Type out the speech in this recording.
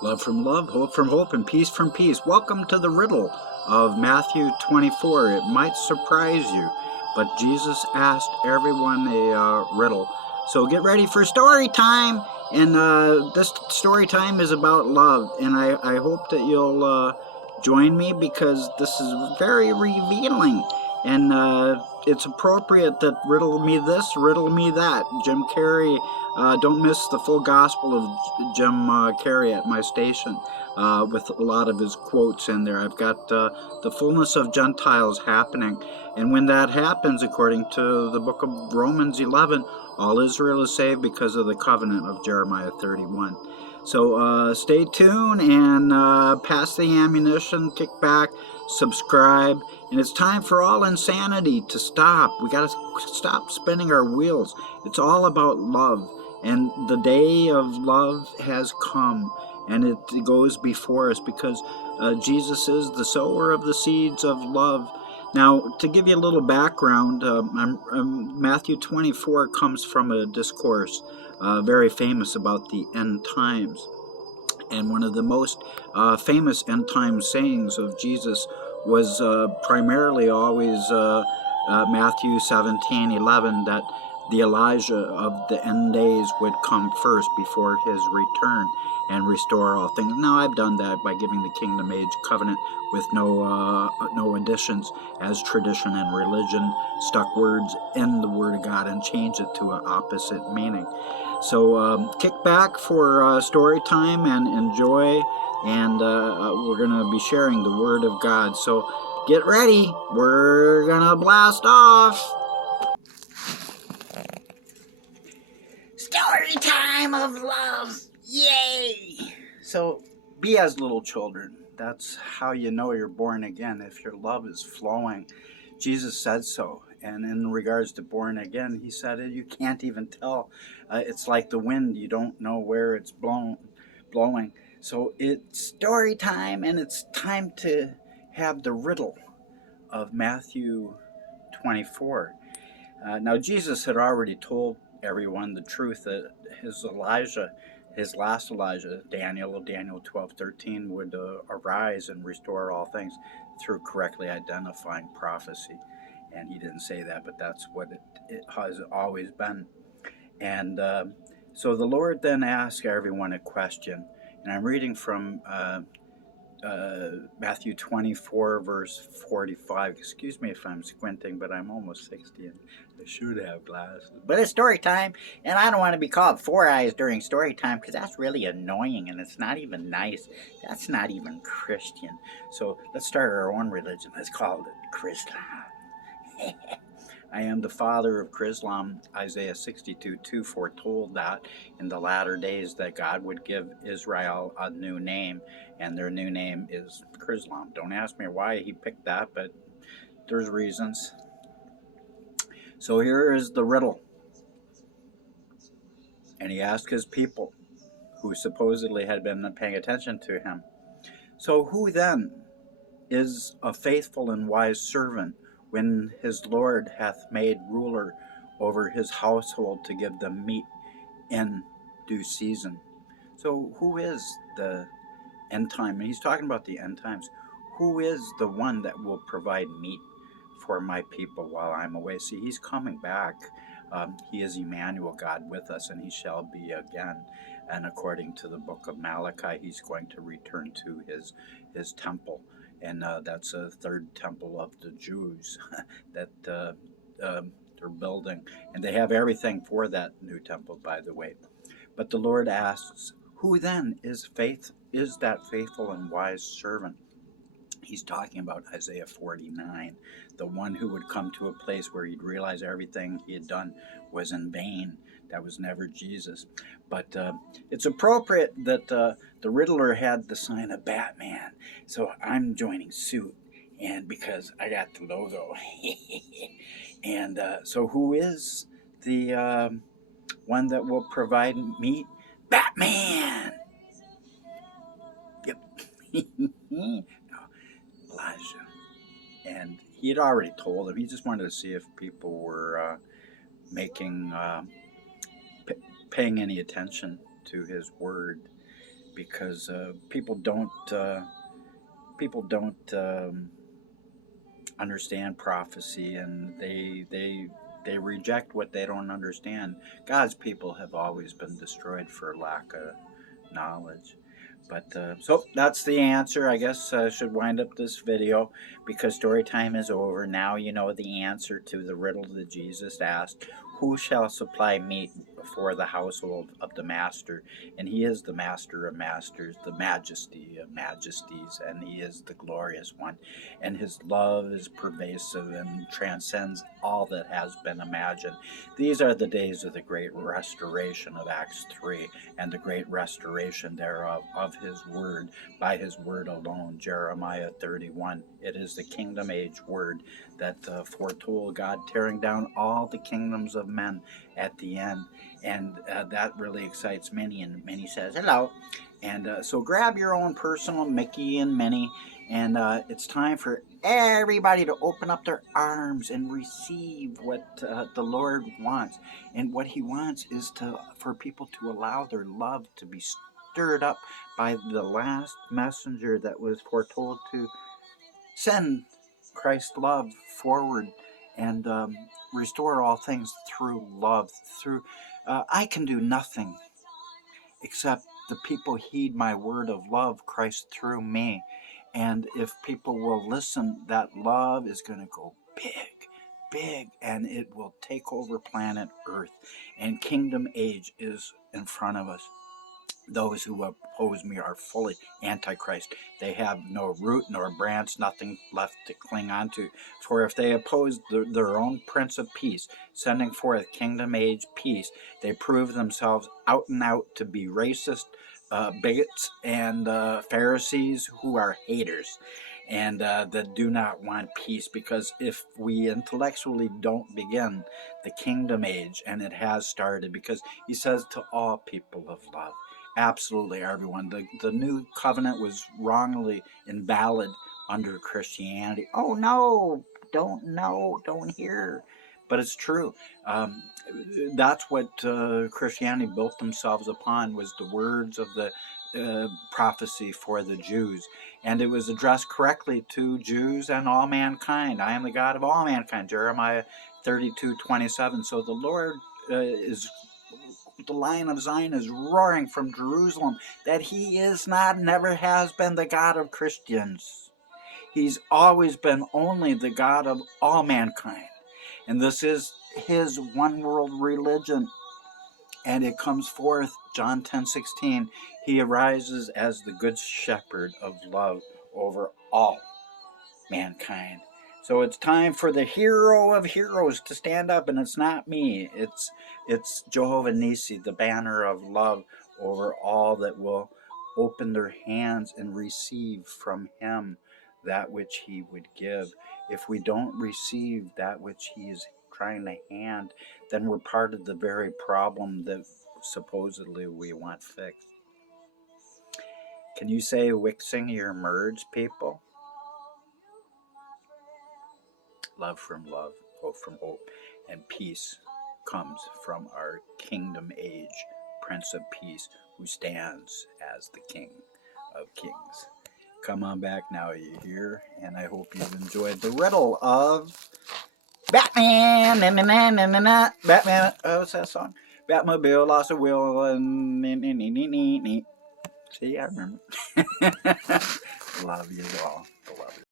Love from love, hope from hope, and peace from peace. Welcome to the riddle of Matthew 24. It might surprise you, but Jesus asked everyone a riddle. So get ready for story time. And this story time is about love. And I hope that you'll join me because this is very revealing. And it's appropriate that riddle me this, riddle me that. Jim Carrey, don't miss the full gospel of Jim Carrey at my station with a lot of his quotes in there. I've got the fullness of Gentiles happening. And when that happens, according to the book of Romans 11, all Israel is saved because of the covenant of Jeremiah 31. So stay tuned and pass the ammunition, kick back, subscribe. And it's time for all insanity to stop. We got to stop spinning our wheels. It's all about love. And the day of love has come. And it goes before us because Jesus is the sower of the seeds of love. Now, to give you a little background, Matthew 24 comes from a discourse very famous about the end times. And one of the most famous end time sayings of Jesus was primarily always Matthew 17:11, that the Elijah of the end days would come first before his return and restore all things. Now, I've done that by giving the kingdom age covenant with no additions, as tradition and religion stuck words in the Word of God and changed it to an opposite meaning. So kick back for story time and enjoy, and we're going to be sharing the Word of God. So get ready. We're going to blast off. Story time of love. Yay! So be as little children. That's how you know you're born again, if your love is flowing. Jesus said so. And in regards to born again, he said you can't even tell. It's like the wind. You don't know where it's blowing. So it's story time, and it's time to have the riddle of Matthew 24. Now, Jesus had already told everyone the truth that his last Elijah, Daniel 12:13, would arise and restore all things through correctly identifying prophecy. And he didn't say that, but that's what it has always been. And so the Lord then asked everyone a question. And I'm reading from Matthew 24, verse 45. Excuse me if I'm squinting, but I'm almost 60 and I should have glasses. But it's story time, and I don't want to be called Four Eyes during story time because that's really annoying and it's not even nice. That's not even Christian. So let's start our own religion. Let's call it Chrislam. I am the father of Chrislam. Isaiah 62:2 foretold that in the latter days that God would give Israel a new name, and their new name is Chrislam. Don't ask me why he picked that, but there's reasons. So here is the riddle. And he asked his people, who supposedly had been paying attention to him, so who then is a faithful and wise servant when his Lord hath made ruler over his household to give them meat in due season? So who is the end time? And he's talking about the end times. Who is the one that will provide meat for my people while I'm away? See, he's coming back. He is Emmanuel, God with us, and he shall be again. And according to the book of Malachi, he's going to return to his temple. And that's a third temple of the Jews that they're building. And they have everything for that new temple, by the way. But the Lord asks, who then is that faithful and wise servant? He's talking about Isaiah 49, the one who would come to a place where he'd realize everything he had done was in vain. That was never Jesus. But it's appropriate that the Riddler had the sign of Batman. So I'm joining suit, and because I got the logo. And so who is the one that will provide meat? Batman! Yep. Elijah. And he had already told him. He just wanted to see if people were paying any attention to his word, because people don't understand prophecy, and they reject what they don't understand. God's people have always been destroyed for lack of knowledge. But so that's the answer. I guess I should wind up this video because story time is over. Now you know the answer to the riddle that Jesus asked. Who shall supply meat for the household of the master? And he is the master of masters, the majesty of majesties, and he is the glorious one. And his love is pervasive and transcends all that has been imagined. These are the days of the great restoration of Acts 3 and the great restoration thereof of his word, by his word alone, Jeremiah 31. It is the kingdom age word that foretold God tearing down all the kingdoms of men at the end. And that really excites Minnie, and Minnie says hello. And so grab your own personal Mickey and Minnie, and it's time for everybody to open up their arms and receive what the Lord wants. And what he wants is for people to allow their love to be stirred up by the last messenger that was foretold to send Christ's love forward and restore all things through love. Through I can do nothing except the people heed my word of love, Christ through me. And if people will listen, that love is going to go big, and it will take over planet Earth. And kingdom age is in front of us. Those who oppose me are fully antichrist. They have no root nor branch, nothing left to cling on to. For if they oppose their own Prince of Peace, sending forth kingdom age peace, they prove themselves out and out to be racist, bigots, and Pharisees who are haters, and that do not want peace. Because if we intellectually don't begin the kingdom age, and it has started, because he says to all people of love, absolutely everyone. The new covenant was wrongly invalid under Christianity. Oh no, don't hear. But it's true. That's what Christianity built themselves upon, was the words of the prophecy for the Jews. And it was addressed correctly to Jews and all mankind. I am the God of all mankind, Jeremiah 32:27. So the Lord the Lion of Zion is roaring from Jerusalem that he is not, never has been the God of Christians. He's always been only the God of all mankind. And this is his one world religion. And it comes forth, John 10:16, he arises as the good shepherd of love over all mankind. So it's time for the hero of heroes to stand up, and it's not me. It's Jehovah Nissi, the banner of love over all that will open their hands and receive from him that which he would give. If we don't receive that which he is trying to hand, then we're part of the very problem that supposedly we want fixed. Can you say wixing your merge, people? Love from love, hope from hope, and peace comes from our kingdom age Prince of Peace, who stands as the King of Kings. Come on back now, you hear, and I hope you've enjoyed the riddle of Batman. Batman. What's that song? Batmobile lost a wheel and see, I remember. Love you all. I love you.